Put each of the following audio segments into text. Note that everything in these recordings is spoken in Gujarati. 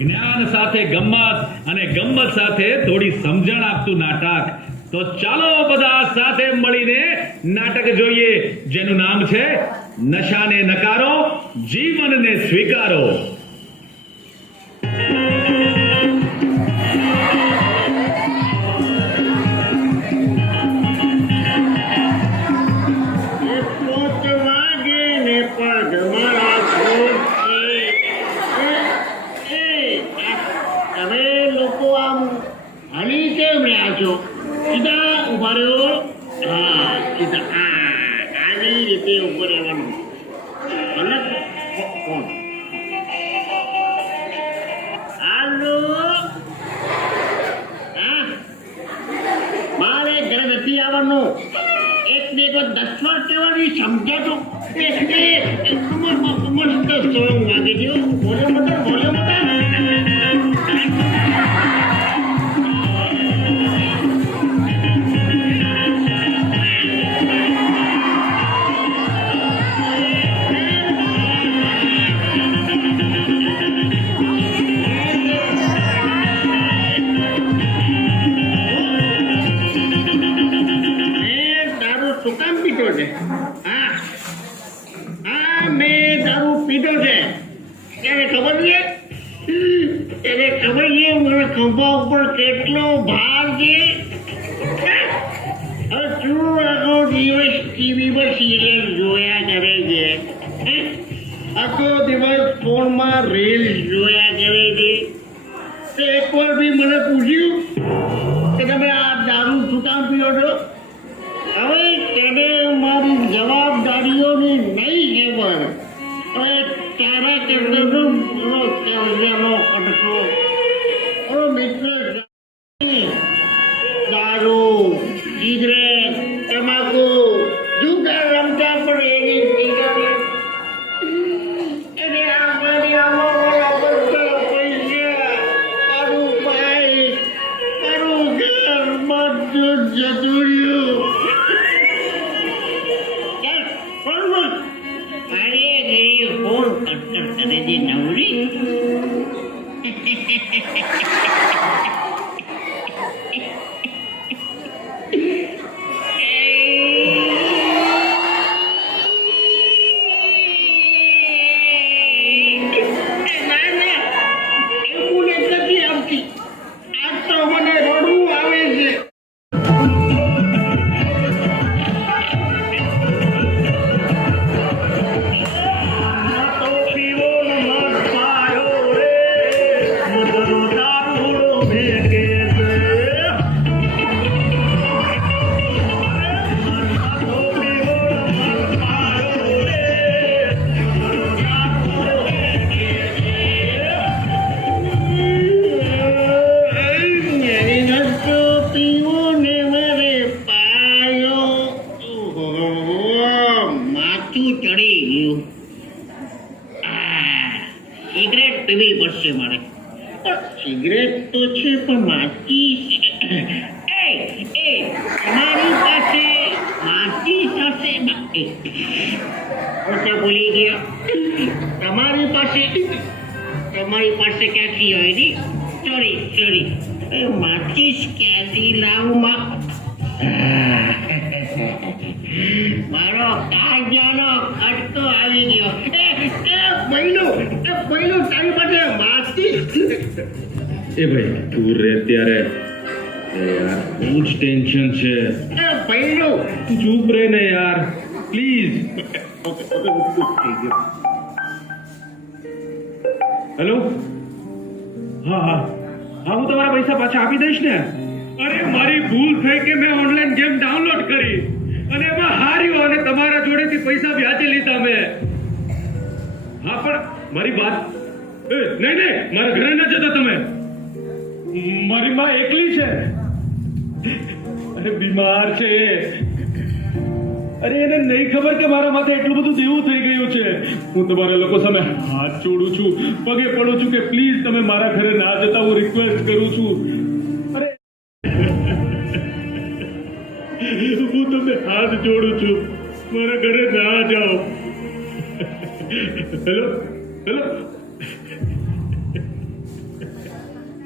જ્ઞાન સાથે ગમ્મત અને ગમ્મત સાથે થોડી સમજણ આપતું નાટક. તો ચાલો બધા સાથે મળીને નાટક જોઈએ, જેનું નામ છે નશાને નકારો, જીવનને સ્વીકારો.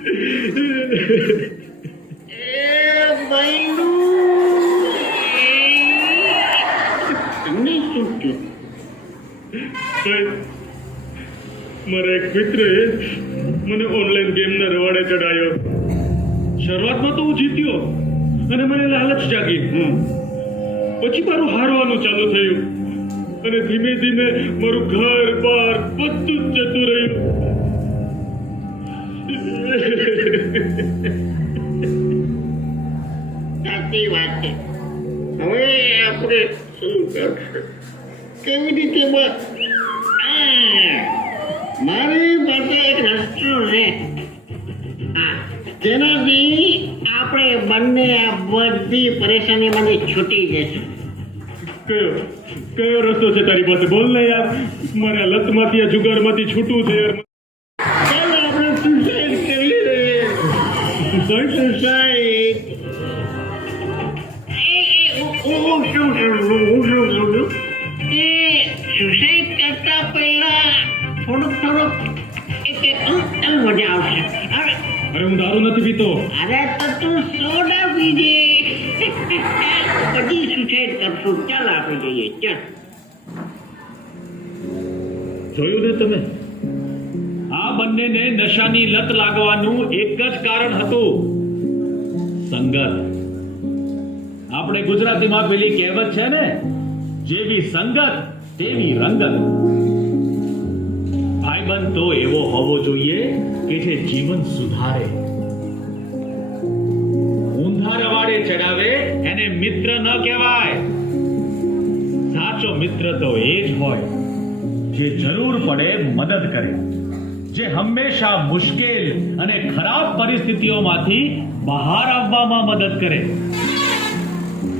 તમને શું થયું? મારા એક મિત્રએ મને ઓનલાઈન ગેમના રવાડે ચડાયો. શરૂઆતમાં તો હું જીત્યો અને મને લાલચ જાગી. પછી મારું હારવાનું ચાલુ થયું અને ધીમે ધીમે મારું ઘર બાર બધું જ જતું રહ્યું. સાચી વાત છે. હવે આપણે શું કરશું? કેવી રીતે મારી પાસે એક રસ્તો છે. જેનાથી આપણે બંને આ બધી પરેશાનીમાંથી છૂટી જઈશું. કયો રસ્તો છે તારી પાસે? બોલ ને યાર. મારા લતમાંથી આ જુગારમાંથી છૂટવું છે યાર. ચાલો આપણે સુસાઇડ કરી લઈએ. સુસાઇડ સુસાઇડ કરતા પહેલા થોડુંક મજા આવશે. અરે હું દારૂ નથી પીતો. અરે તો તું સોડા પીજે. પછી સુસાઇડ કરશું. ચાલ આપણે જઈએ. ચાલ. જોયું ને તમે? આ બંનેને નશાની લત લાગવાનું એક જ કારણ હતું, સંગત. આપણે ગુજરાતીમાં પેલી કહેવત છે ને, જેવી સંગત તેવી રંગત. ભાઈબંધ તો એવો હોવો જોઈએ કે જે જીવન સુધારે. ઊંધા રવાડે ચડાવે એને મિત્ર ન કહેવાય. સાચો મિત્ર તો એ જ હોય જે જરૂર પડે મદદ કરે, જે હંમેશા મુશ્કેલ અને ખરાબ પરિસ્થિતિઓમાંથી બહાર આવવામાં મદદ કરે.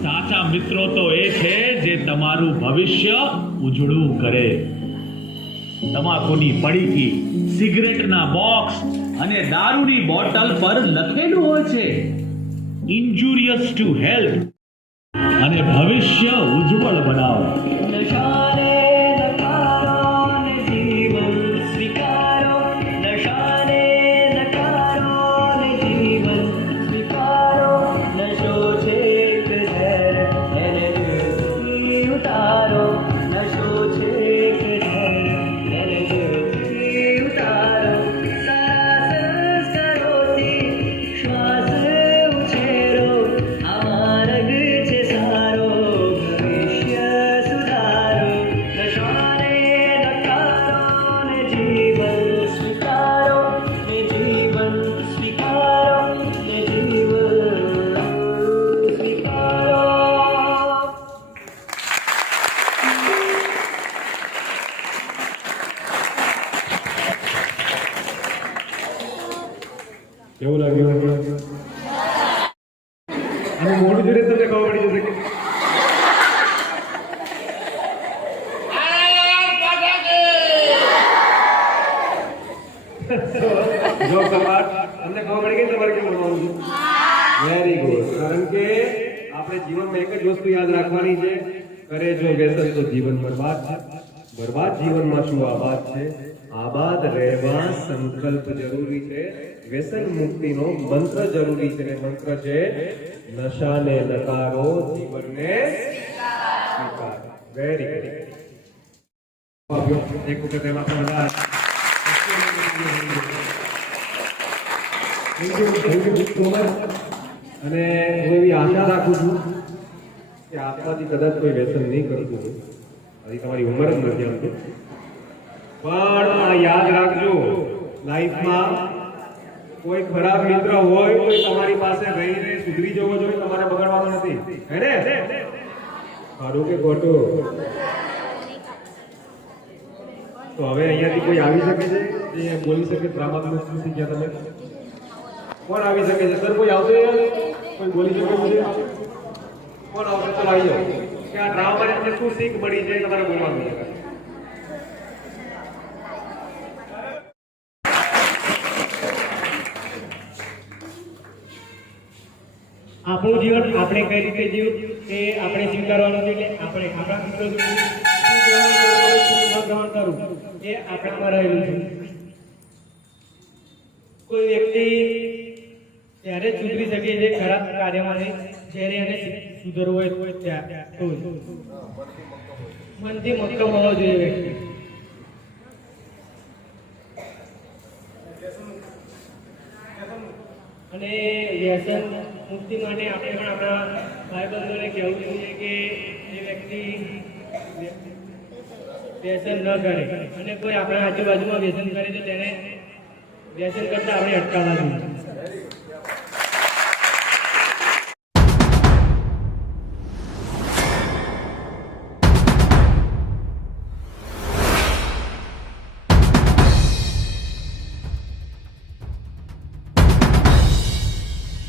સાચા મિત્રો તો એ છે જે તમારું ભવિષ્ય ઉજળું કરે. તમાકુની પડીકી, સિગરેટના બોક્સ અને દારૂની બોટલ પર લખેલું હોય છે ઇન્જુરિયસ ટુ હેલ્થ અને ભવિષ્ય ઉજ્જવળ બનાવો. કેવું લાગ્યું? અને મોઢું જોડે તમને ખબર પડી જશે કે જો કમાર તમને ખબર પડી ગઈ તમારે કેવું બોલવાનું છે? Very good. કારણ કે આપણે જીવનમાં એક જ વસ્તુ યાદ રાખવાની છે, કરે જો વ્યસન તો જીવન બરબાદ. બરબાદ જીવનમાં શું આબાદ છે? આબાદ રહેવા સંકલ્પ જરૂરી છે. વ્યસન મુક્તિનો મંત્ર જરૂરી છે. મંત્ર છે નશાને નકારો, જીવનને સ્વીકારો. Very good. એક વખત એમાં પણ બધા અને હું એવી આશા રાખું છું કે આપવાથી કદાચ કોઈ વ્યસન નહીં કરતું હોય. હજી તમારી ઉંમર જ નથી આવતી, પણ આ યાદ રાખજો, લાઈફમાં કોઈ ખરાબ મિત્ર હોય તો તમારી પાસે રહીને સુધરી જવો જોઈએ, તમારે બગાડવાનો નથી. હે ને? ખરું કે ખોટું? તો હવે અહીંયાથી કોઈ આવી શકે છે જે બોલી શકે? ડ્રામા શું શીખ્યા તમે? કોણ આવી શકે છે? સર કોઈ આવશે? કોઈ બોલી શકે? કોણ આવશે? તો આવી જાઓ કે આ ડ્રામામાં તમને શું શીખ મળી છે તમારે બોલવાનું છે. આપણું જીવન આપણે કઈ રીતે જીવવું એ આપણે સ્વીકારવાનું છે. એટલે આપણે આપણા મિત્રો શું ગ્રહણ કરવું એ આપણામાં રહેલું છે. કોઈ વ્યક્તિ ત્યારે જ સુધરી શકે છે ખરાબ કાર્યમાંથી જ્યારે એને સુધરવું હોય ત્યાં તો જ. મનથી મક્કમ હોવો જોઈએ વ્યક્તિ. અને વ્યસન મુક્તિ માટે આપણે પણ આપણા ભાઈ બંધોને કહેવું જોઈએ કે એ વ્યક્તિ વ્યસન ન કરે અને કોઈ આપણા આજુબાજુમાં વ્યસન કરે તો તેને વ્યસન કરતા આપણે અટકાવવા જોઈએ.